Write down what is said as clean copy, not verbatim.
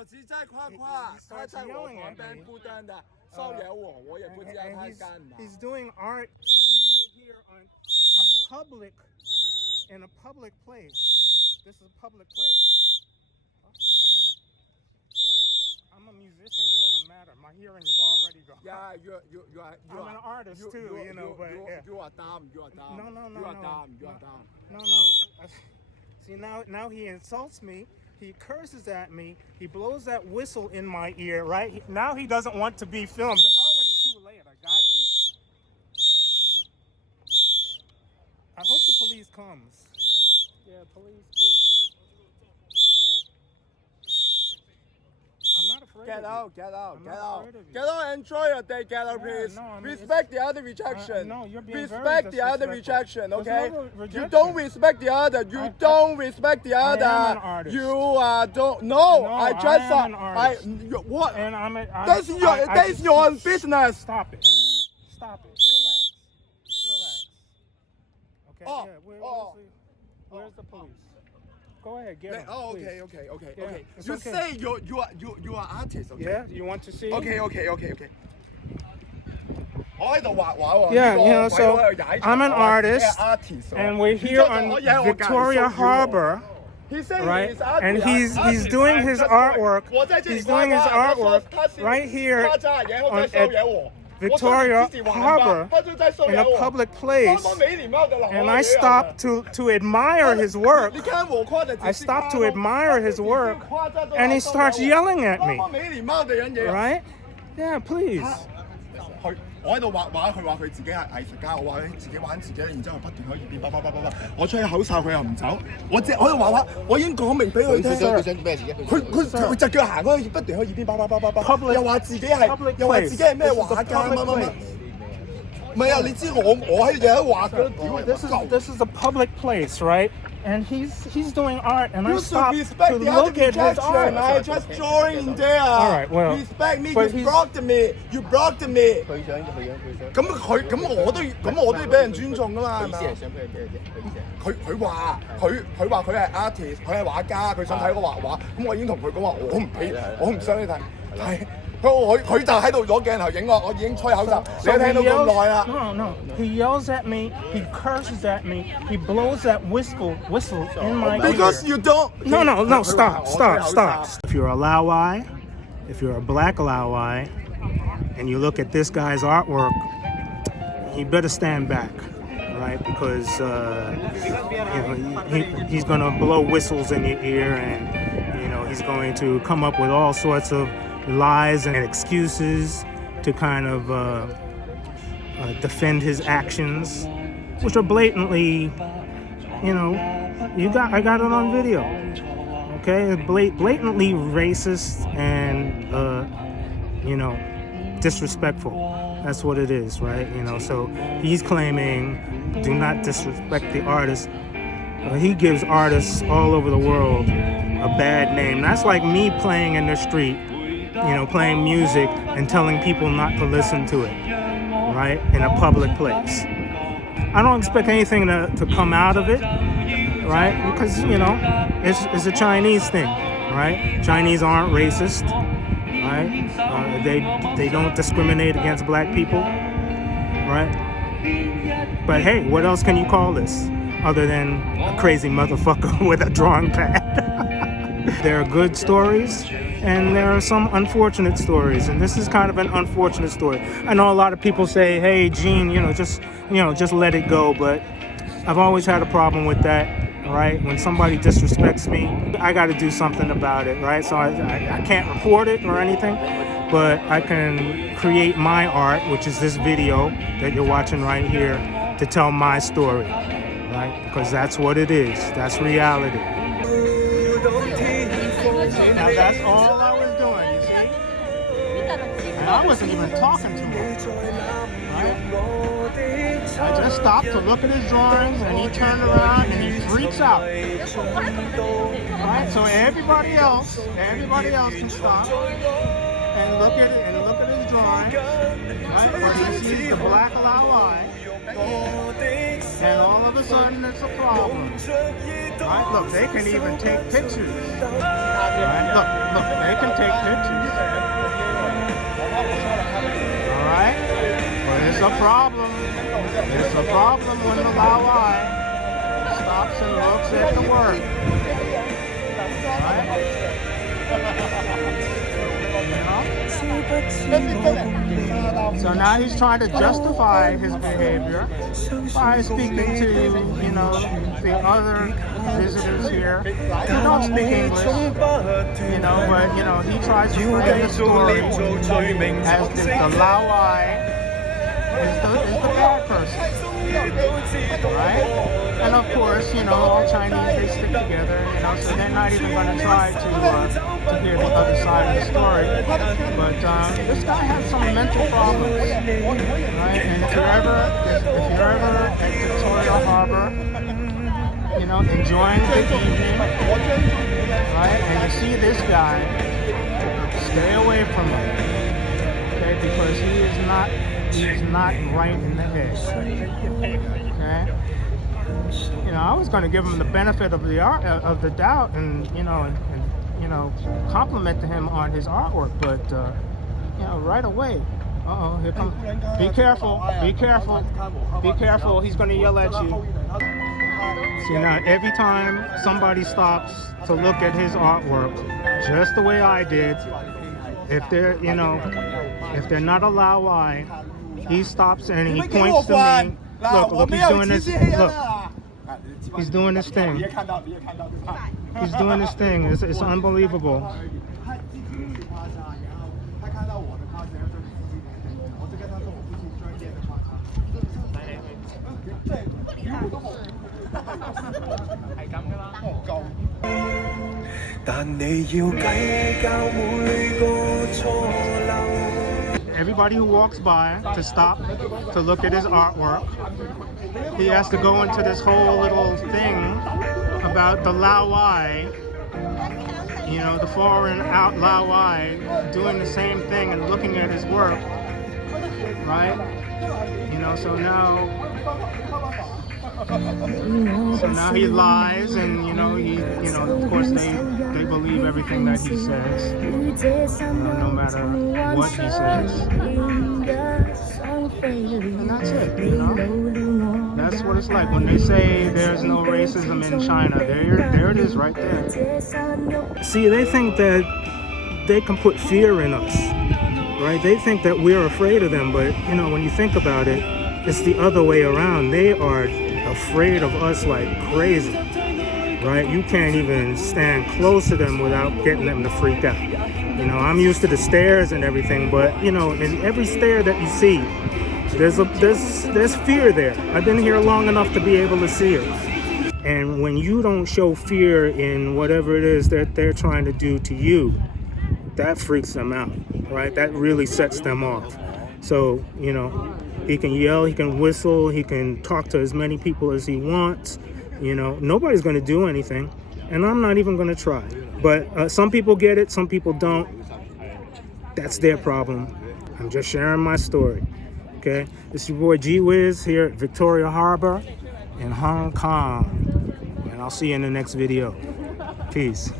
我只在夸夸，他在我旁边不断的骚扰我，我也不知道他干嘛。He's doing art right here on in a public place. This is a public place. I'm a musician. It doesn't matter. My hearing is already gone. Yeah, I'm an artist too, but yeah. You are dumb. You are dumb. No. You are dumb. You are dumb. No. See, now he insults me. He curses at me. He blows that whistle in my ear, right? Now he doesn't want to be filmed. It's already too late. I got you. I hope the police comes. Yeah, police, please. I'm not afraid Get of out, you. get out, I'm get not out. afraid of you. Get out, enjoy your day, get out, Yeah, please. no, I mean, Respect the other rejection. No, you're being respect very the other disrespectful. rejection, There's okay? no rejection. You don't respect the other. You don't respect the other. I am an artist. You don't. No, I just. I am an artist. What? And That's your business. Stop it. Stop it. Relax. Okay. Oh, Yeah. Where's the police? Go ahead, get him. Oh, please. okay. Yeah, You okay. say you are artist, okay? Yeah, you want to see? Okay. 我喺度畫畫喎。 Yeah, so I'm an artist, artist, and we're here on Victoria Harbor, He said right? he's artist. And he's doing his artwork. He's doing his artwork right here at Victoria Harbor in a public place. And I stopped to admire his work. I stopped to admire his work, and he starts yelling at me. Right? Yeah, please. 我喺度畫畫，佢話佢自己係藝術家，我話佢自己玩自己，然之後不斷喺耳邊叭，我出去口哨佢又唔走，我喺度畫畫，我已經講明俾佢聽。佢想做咩事啫？佢隻腳行開，不斷喺耳邊叭，又話自己係咩畫家乜。唔係啊！你知我喺度畫嘅，屌 This is a public place, right? And he's doing art, and I stopped to look at his art. I just joined there. All right, well, respect me. You blocked me. You blocked me. 佢想。咁我都要俾人尊重噶嘛？意思係想俾人佢話佢係 artist， 佢係畫家，佢想睇我畫畫。咁我已經同佢講話，我唔想你睇。係。佢就喺度攞鏡頭影我已經吹口哨，你聽到咁耐啦。No. He yells at me. He curses at me. He blows that whistle in my ear. Because you don't. No. Stop. If you're a Laowai, if you're a black Laowai, and you look at this guy's artwork, you better stand back, right? Because he's going to blow whistles in your ear, and he's going to come up with all sorts of lies and excuses to kind of defend his actions, which are blatantly, I got it on video. Okay, blatantly racist and disrespectful. That's what it is, right? So he's claiming do not disrespect the artist. He gives artists all over the world a bad name. That's like me playing in the street, playing music and telling people not to listen to it, right? In a public place. I don't expect anything to come out of it, right? Because, it's a Chinese thing, right? Chinese aren't racist, right? They don't discriminate against black people, right? But hey, what else can you call this other than a crazy motherfucker with a drawing pad? There are good stories, and there are some unfortunate stories, and this is kind of an unfortunate story. I know a lot of people say, "Hey, Gene, just let it go," but I've always had a problem with that, right? When somebody disrespects me, I got to do something about it, right? So I can't report it or anything, but I can create my art, which is this video that you're watching right here, to tell my story, right? Because that's what it is. That's reality. Now that's all I was doing, you see? And I wasn't even talking to him, right? I just stopped to look at his drawings, and he turned around and he freaks out. Right? So everybody else can stop and look at his drawings, right? But he sees the black Laowai, And all of a sudden it's a problem. Right? Look, they can even take pictures. Right? Look, they can take pictures. Alright? But it's a problem. It's a problem when the Laowai stops and looks at the work. Right? So now he's trying to justify his behavior by speaking to, the other visitors here who don't speak English, but, he tries to frame the story as the Laowai is the bad person. Right? And of course, all Chinese, they stick together, so they're not even going to try to hear the other side of the story. But this guy has some mental problems, right? And if you're ever at Victoria Harbor, enjoying the evening, right? And you see this guy, stay away from him, okay? Because he is not right in the head. Okay? I was going to give him the benefit of the doubt, and compliment to him on his artwork, but right away, here comes. Be careful! Be careful! Be careful! He's going to yell at you. See, now every time somebody stops to look at his artwork, just the way I did, if they're not a Laowai, he stops and he points to me. Look, he's doing this. Look, he's doing this thing. He's doing this thing. It's unbelievable. Everybody who walks by to stop to look at his artwork, he has to go into this whole little thing about the Laowai, the foreign out Laowai doing the same thing and looking at his work, right? So now he lies, and of course they believe everything that he says, no matter what he says. And that's it, That's what it's like when they say there's no racism in China. There it is right there. See, they think that they can put fear in us, right? They think that we're afraid of them, but when you think about it, it's the other way around. They are afraid of us like crazy, right? You can't even stand close to them without getting them to freak out. I'm used to the stares and everything, but in every stare that you see, there's fear there. I've been here long enough to be able to see it. And when you don't show fear in whatever it is that they're trying to do to you, that freaks them out, right? That really sets them off. So, he can yell, he can whistle, he can talk to as many people as he wants. Nobody's going to do anything, and I'm not even going to try. But some people get it, some people don't. That's their problem. I'm just sharing my story. Okay, this is your boy Gwiz here at Victoria Harbor in Hong Kong, and I'll see you in the next video. Peace.